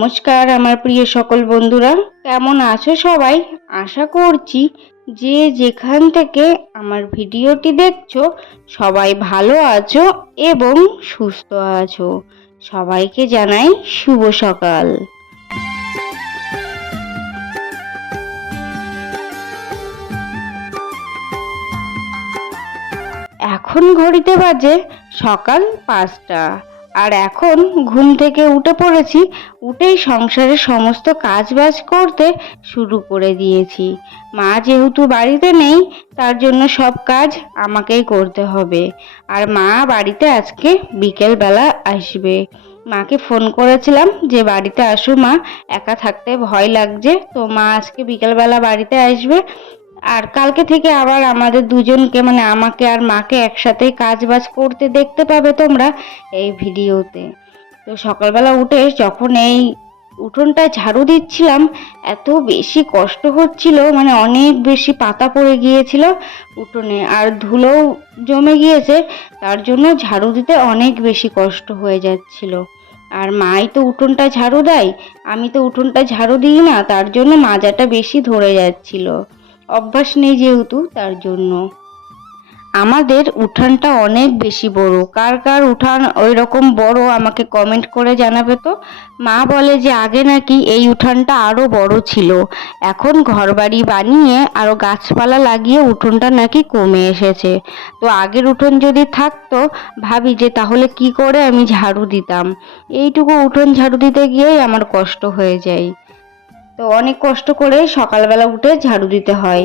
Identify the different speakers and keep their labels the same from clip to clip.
Speaker 1: নমস্কার, আমার প্রিয় সকল বন্ধুরা। কেমন আছো সবাই? আশা করছি যে যেখান থেকে আমার ভিডিওটি দেখছ, সবাই ভালো আছো এবং সুস্থ আছো। সবাইকে জানাই শুভ সকাল। এখন ঘড়িতে বাজে সকাল পাঁচটা। আর এখন ঘুম থেকে উঠে পড়েছি, উঠেই সংসারের সমস্ত কাজবাজ করতে শুরু করে দিয়েছি। মা যেহেতু বাড়িতে নেই, তার জন্য সব কাজ আমাকেই করতে হবে। আর মা বাড়িতে আজকে বিকেলবেলা আসবে। মাকে ফোন করেছিলাম যে, বাড়িতে আসো মা, একা থাকতে ভয় লাগছে। তো মা আজকে বিকেলবেলা বাড়িতে আসবে। আর কালকে থেকে আবার আমাদের দুজনকে মানে আমাকে আর মাকে একসাথে কাজ বাজ করতে দেখতে পাবে তোমরা এই ভিডিওতে। তো সকালবেলা উঠে যখন এই উঠোনটা ঝাড়ু দিচ্ছিলাম, এত বেশি কষ্ট হচ্ছিল মানে অনেক বেশি পাতা পড়ে গিয়েছিল উঠোনে। আর ধুলোও জমে গিয়েছে, তার জন্য ঝাড়ু দিতে অনেক বেশি কষ্ট হয়ে যাচ্ছিল। আর মাই তো উঠোনটা ঝাড়ু দেয়, আমি তো উঠোনটা ঝাড়ু দিই না, তার জন্য মাজাটা বেশি ধরে যাচ্ছিল। অভ্যাস নেই যেহেতু, তার জন্য। আমাদের উঠানটা অনেক বেশি বড়। কার কার উঠান ওই রকম বড় আমাকে কমেন্ট করে জানাবে তো? মা বলে যে আগে নাকি এই উঠানটা আরও বড় ছিল। এখন ঘরবাড়ি বানিয়ে আরও গাছপালা লাগিয়ে উঠোনটা নাকি কমে এসেছে। তো আগের উঠোন যদি থাকতো, ভাবি যে তাহলে কি করে আমি ঝাড়ু দিতাম? এইটুকু উঠোন ঝাড়ু দিতে গিয়েই আমার কষ্ট হয়ে যায়। তো অনেক কষ্ট করে সকালবেলা উঠে ঝাড়ু দিতে হয়।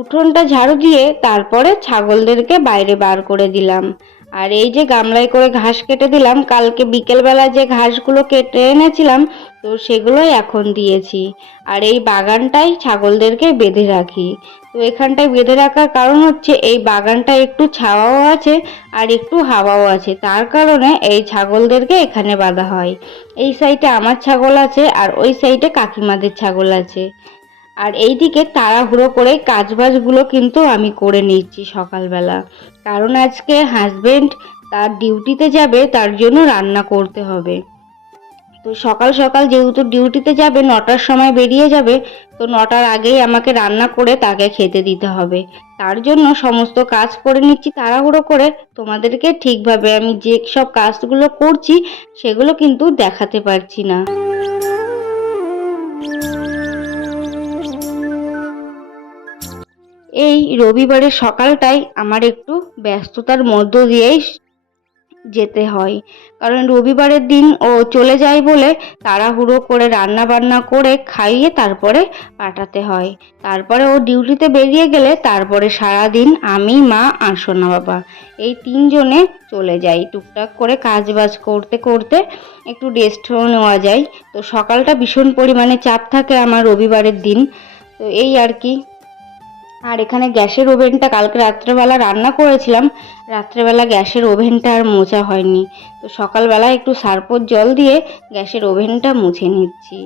Speaker 1: উঠোনটা ঝাড়ু দিয়ে তারপরে ছাগলদেরকে বাইরে বার করে দিলাম। আর এই যে গামলায় করে ঘাস কেটে দিলাম, কালকে বিকেলবেলা যে ঘাসগুলো কেটে এনেছিলাম, তো সেগুলোই এখন দিয়েছি। আর এই বাগানটাই ছাগলদেরকে বেঁধে রাখি। তো এখানটায় বেঁধে রাখার কারণ হচ্ছে, এই বাগানটা একটু ছাওয়াও আছে আর একটু হাওয়াও আছে। তার কারণে এই ছাগলদেরকে এখানে বাঁধা হয়। এই সাইডে আমার ছাগল আছে আর ওই সাইডে কাকিমাদের ছাগল আছে। আর এইদিকে তাড়াহুড়ো করে কাজবাজগুলো কিন্তু আমি করে নিচ্ছি সকালবেলা। কারণ আজকে হাজবেন্ড তার ডিউটিতে যাবে, তার জন্য রান্না করতে হবে। তো সকাল সকাল যেহেতু ডিউটিতে যাবে, নটার সময় বেরিয়ে যাবে, তো নটার আগেই আমাকে রান্না করে তাকে খেতে দিতে হবে। তার জন্য সমস্ত কাজ করে নিচ্ছি তাড়াহুড়ো করে। তোমাদেরকে ঠিকভাবে আমি যে সব কাজগুলো করছি, সেগুলো কিন্তু দেখাতে পারছি না। এই রবিবারের সকালটাই আমার একটু ব্যস্ততার মধ্য দিয়েই যেতে হয়। কারণ রবিবারের দিন ও চলে যায় বলে তাড়াহুড়ো করে রান্না বান্না করে খাইয়ে তারপরে পাঠাতে হয়। তারপরে ও ডিউটিতে বেরিয়ে গেলে তারপরে সারা দিন আমি, মা আর সোনা বাবা এই তিনজনে চলে যাই। টুকটাক করে কাজ বাজ করতে করতে একটু রেস্টও নেওয়া যায়। তো সকালটা ভীষণ পরিমাণে চাপ থাকে আমার রবিবারের দিন। তো এই আর কি। আর এখানে গ্যাসের ওভেনটা কালকে রাত্রেবেলা রান্না করেছিলাম। রাত্রেবেলা গ্যাসের ওভেনটা আর মোছা হয়নি। তো সকালবেলা একটু সারপোর জল দিয়ে গ্যাসের ওভেনটা মুছে নিচ্ছি।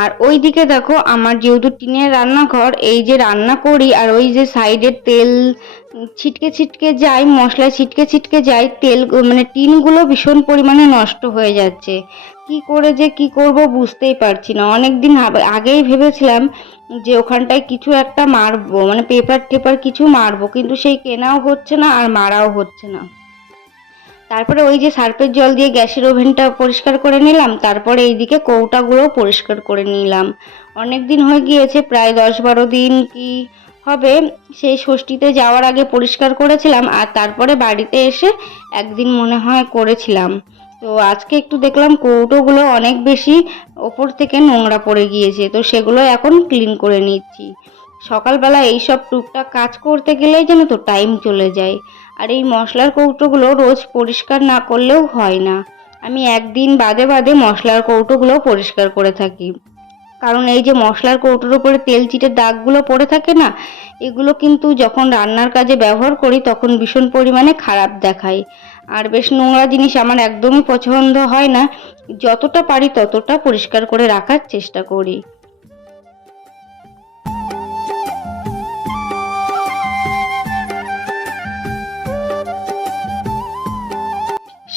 Speaker 1: আর ওই দিকে দেখো আমার যেহেতু টিনের রান্নাঘর, এই যে রান্না করি আর ওই যে সাইডের তেল ছিটকে ছিটকে যায়, মশলা ছিটকে ছিটকে যায়, তেল মানে টিনগুলো ভীষণ পরিমাণে নষ্ট হয়ে যাচ্ছে। কি করে যে কি করব বুঝতেই পারছি না। অনেক দিন আগেই ভেবেছিলাম যে ওখানটায় কিছু একটা মারবো মানে পেপার টেপার কিছু মারবো, কিন্তু সেই কেনাও হচ্ছে না আর মারাও হচ্ছে না। তারপরে ওই যে সার্ফের জল দিয়ে গ্যাসের ওভেনটা পরিষ্কার করে নিলাম, তারপরে এইদিকে কৌটাগুলো পরিষ্কার করে নিলাম। অনেক দিন হয়ে গিয়েছে, প্রায় দশ বারো দিন কি হবে, সেই ষষ্ঠীতে যাওয়ার আগে পরিষ্কার করেছিলাম, আর তারপরে বাড়িতে এসে একদিন মনে হয় করেছিলাম। তো আজকে একটু দেখলাম কৌটোগুলো অনেক বেশি ওপর থেকে নোংরা পড়ে গিয়েছে, তো সেগুলো এখন ক্লিন করে নিচ্ছি। সকালবেলা এইসব টুকটাক কাজ করতে গেলেই যেন তো টাইম চলে যায়। আর এই মশলার কৌটোগুলো রোজ পরিষ্কার না করলেও হয় না। আমি একদিন বাদে বাদে মশলার কৌটোগুলো পরিষ্কার করে থাকি। কারণ এই যে মশলার কৌটোর উপরে তেল চিটের দাগগুলো পড়ে থাকে না, এগুলো কিন্তু যখন রান্নার কাজে ব্যবহার করি তখন ভীষণ পরিমাণে খারাপ দেখায়। আর বেশ নোংরা জিনিস আমার একদমই পছন্দ হয় না। যতটা পারি ততটা পরিষ্কার করে রাখার চেষ্টা করি।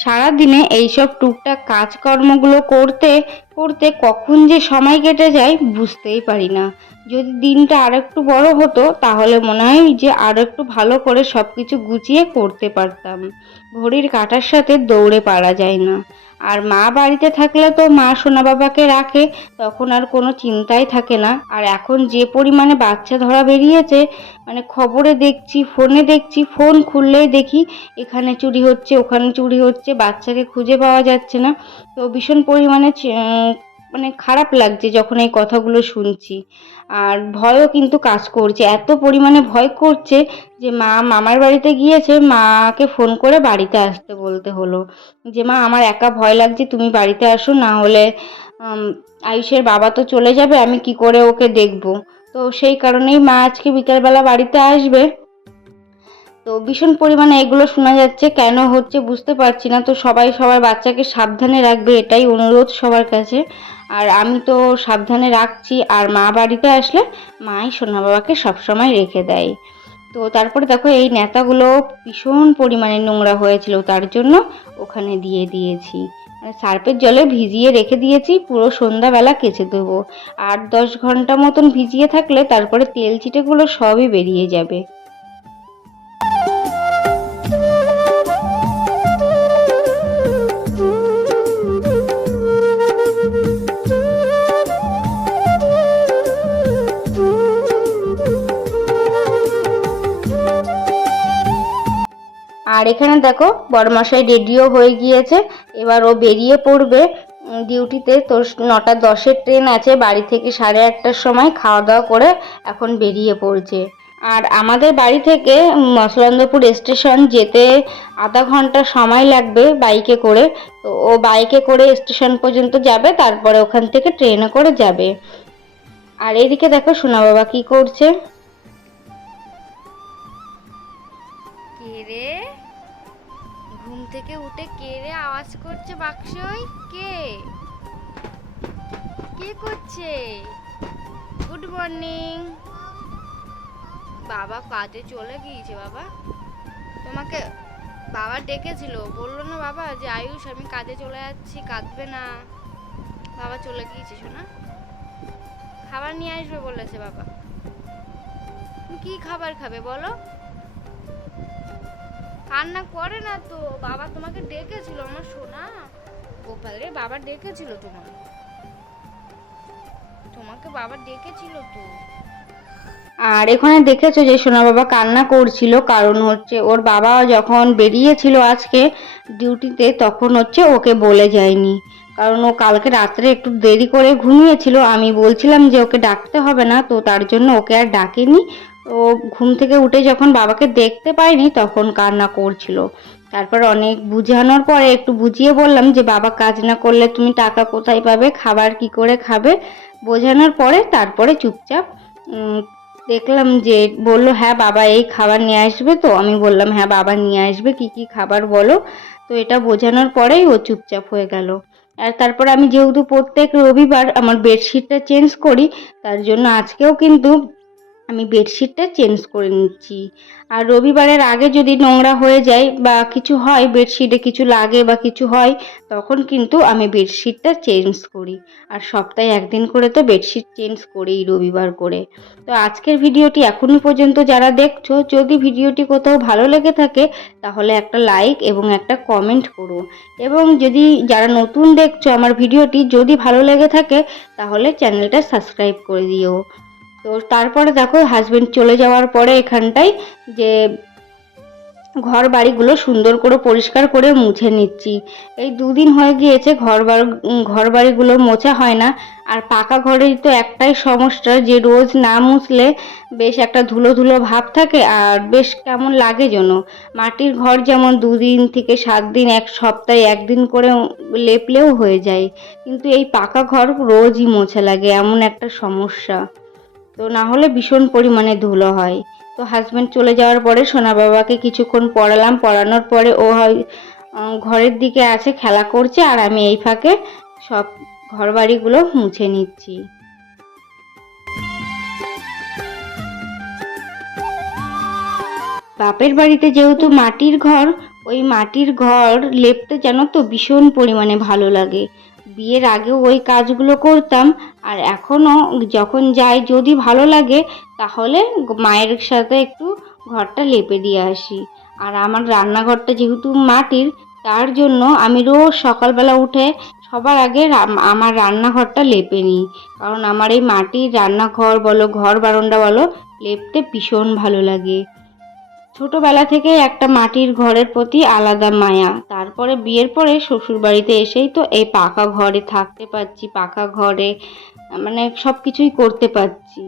Speaker 1: সারাদিনে এইসব টুকটাক কাজকর্মগুলো করতে করতে কখন যে সময় কেটে যায় বুঝতেই পারি না। যদি দিনটা আর একটু বড় হতো, তাহলে মনে হয় যে আরও একটু ভালো করে সব কিছু গুছিয়ে করতে পারতাম। ঘড়ির কাটার সাথে দৌড়ে পারা যায় না। আর মা বাড়িতে থাকলে তো মা সোনা বাবাকে রাখে, তখন আর কোনো চিন্তাই থাকে না। আর এখন যে পরিমাণে বাচ্চা ধরা বেরিয়েছে মানে খবরে দেখছি, ফোনে দেখছি, ফোন খুললেই দেখি এখানে চুরি হচ্ছে, ওখানে চুরি হচ্ছে, বাচ্চাকে খুঁজে পাওয়া যাচ্ছে না। তো ভীষণ পরিমাণে মানে খারাপ লাগছে যখন এই কথাগুলো শুনছি। আর ভয়ও কিন্তু কাজ করছে। এত পরিমাণে ভয় করছে যে মা মামার বাড়িতে গিয়েছে, মাকে ফোন করে বাড়িতে আসতে বলতে হলো। যে মা, আমার একা ভয় লাগছে, তুমি বাড়িতে আসো, না হলে আয়ুষের বাবা তো চলে যাবে, আমি কি করে ওকে দেখব? তো সেই কারণেই মা আজকে বিকালবেলা বাড়িতে আসবে। তো ভীষণ পরিমাণে এগুলো শোনা যাচ্ছে, কেন হচ্ছে বুঝতে পারছি না। তো সবাই সবার বাচ্চাকে সাবধানে রাখবে, এটাই অনুরোধ সবার কাছে। আর আমি তো সাবধানে রাখছি, আর মা বাড়িতে আসলে মাই সোনা বাবাকে সবসময় রেখে দেয়। তো তারপরে দেখো এই নেতাগুলো ভীষণ পরিমাণে নোংরা হয়েছিল, তার জন্য ওখানে দিয়ে দিয়েছি। মানে সার্পের জলে ভিজিয়ে রেখে দিয়েছি, পুরো সন্ধ্যাবেলা কেচে দেবো। আট দশ ঘণ্টা মতন ভিজিয়ে থাকলে তারপরে তেল চিটেগুলো সবই বেরিয়ে যাবে। আর এখানে দেখো বড়মশাই রেডিও হয়ে গিয়েছে। এবার ও বেরিয়ে পড়বে ডিউটিতে। তো নটা দশের ট্রেন আছে, বাড়ি থেকে সাড়ে আটটার সময় খাওয়া দাওয়া করে এখন বেরিয়ে পড়ছে। আর আমাদের বাড়ি থেকে মসলন্দপুর স্টেশন যেতে আধা ঘণ্টা সময় লাগবে বাইকে করে। তো ও বাইকে করে স্টেশন পর্যন্ত যাবে, তারপরে ওখান থেকে ট্রেনে করে যাবে। আর এদিকে দেখো সোনা বাবা কী করছে।
Speaker 2: থেকে উঠে কে রে আওয়াজ করছে বাক্সই? কে? কে করছে? Good morning. বাবা কাজে চলে গিয়েছে বাবা। তোমাকে বাবা ডেকেছিল। বলল না বাবা যে, আয়ুষ, আমি কাজে চলে যাচ্ছি, কাঁদবে না। বাবা চলে গিয়েছে, শোনা। খাবার নিয়ে আসবে বলেছে বাবা। কি খাবার খাবে বলো? কান্না করে না তো। বাবা তোমাকে ডেকেছিল, আমার সোনা। গোপাল রে বাবা ডেকেছিল তোমার তোমাকে বাবা ডেকেছিল তো।
Speaker 1: আর এখানে দেখেছ যে সোনা বাবা কান্না করছিল, কারণ হচ্ছে ওর বাবা যখন বেরিয়েছিল আজকে ডিউটিতে, তখন হচ্ছে ওকে বলে যায়নি। কারণ ও কালকে রাত্রে একটু দেরি করে ঘুমিয়েছিল। আমি বলছিলাম যে ওকে ডাকতে হবে না, তো তার জন্য ওকে আর ডাকেনি। ও ঘুম থেকে উঠে যখন বাবাকে দেখতে পায়নি তখন কান্না করছিল। তারপর অনেক বুঝানোর পরে একটু বুঝিয়ে বললাম যে, বাবা, কাজ না করলে তুমি টাকা কোথায় পাবে? খাবার কি করে খাবে? বোঝানোর পরে তারপরে চুপচাপ দেখলাম যে, বলল হ্যাঁ বাবা, এই খাবার নিয়ে আসবে তো? আমি বললাম হ্যাঁ বাবা, নিয়ে আসবে, কি কি খাবার বলো? তো এটা বোঝানোর পরেই ও চুপচাপ হয়ে গেল। আর তারপর আমি যেহেতু প্রত্যেক রবিবার আমার বেডশিটটা চেঞ্জ করি, তার জন্য আজকেও কিন্তু আমি বেডশিটটা চেঞ্জ করে নিচ্ছি। আর রবিবারের আগে যদি নোংরা হয়ে যায় বা কিছু হয় বেডশিটে কিছু লাগে বা কিছু হয়, তখন কিন্তু আমি বেডশিটটা চেঞ্জ করি। আর সপ্তাহে একদিন করে তো বেডশিট চেঞ্জ করেই রবিবার করে। তো আজকের ভিডিওটি এখনও পর্যন্ত যারা দেখছ, যদি ভিডিওটি কোথাও ভালো লেগে থাকে, তাহলে একটা লাইক এবং একটা কমেন্ট করো। এবং যদি যারা নতুন দেখছ আমার ভিডিওটি, যদি ভালো লেগে থাকে, তাহলে চ্যানেলটা সাবস্ক্রাইব করে দিও। তো তারপরে দেখো হাজবেন্ড চলে যাওয়ার পরে এখানটায় যে ঘর বাড়িগুলো সুন্দর করে পরিষ্কার করে মুছে নিচ্ছি। এই দুদিন হয়ে গিয়েছে ঘর ঘর বাড়িগুলো মোছা হয় না। আর পাকা ঘরের তো একটাই সমস্যা যে রোজ না মুছলে বেশ একটা ধুলো ধুলো ভাব থাকে আর বেশ কেমন লাগে যেন। মাটির ঘর যেমন দুদিন থেকে সাত দিন, এক সপ্তাহে একদিন করে লেপলেও হয়ে যায়। কিন্তু এই পাকা ঘর রোজই মোছা লাগে, এমন একটা সমস্যা। তো না হলে ভীষণ পরিমাণে ধুলো হয়। তো হাজব্যান্ড চলে যাওয়ার পরে সোনা বাবাকে কিছুক্ষণ পড়ালাম। পড়ানোর পরে ও হয় ঘরের দিকে আছে, খেলা করছে আর আমি এই ফাঁকে সব ঘর বাড়িগুলো মুছে নিচ্ছি। বাপের বাড়িতে যেহেতু মাটির ঘর, ওই মাটির ঘর লেপতে যেন তো ভীষণ পরিমাণে ভালো লাগে। বিয়ের আগেও ওই কাজগুলো করতাম। আর এখনও যখন যাই যদি ভালো লাগে, তাহলে মায়ের সাথে একটু ঘরটা লেপে দিয়ে আসি। আর আমার রান্নাঘরটা যেহেতু মাটির, তার জন্য আমি রোজ সকালবেলা উঠে সবার আগে আমার রান্নাঘরটা লেপে নিই। কারণ আমার এই মাটির রান্নাঘর বলো, ঘর বারান্দা বলো, লেপতে ভীষণ ভালো লাগে। ছোটবেলা থেকে একটা মাটির ঘরের প্রতি আলাদা মায়া। তারপরে বিয়ের পরে শ্বশুর বাড়িতে এসেই তো এই পাকা ঘরে থাকতে পারছি, পাকা ঘরে মানে সব কিছুই করতে পারছি।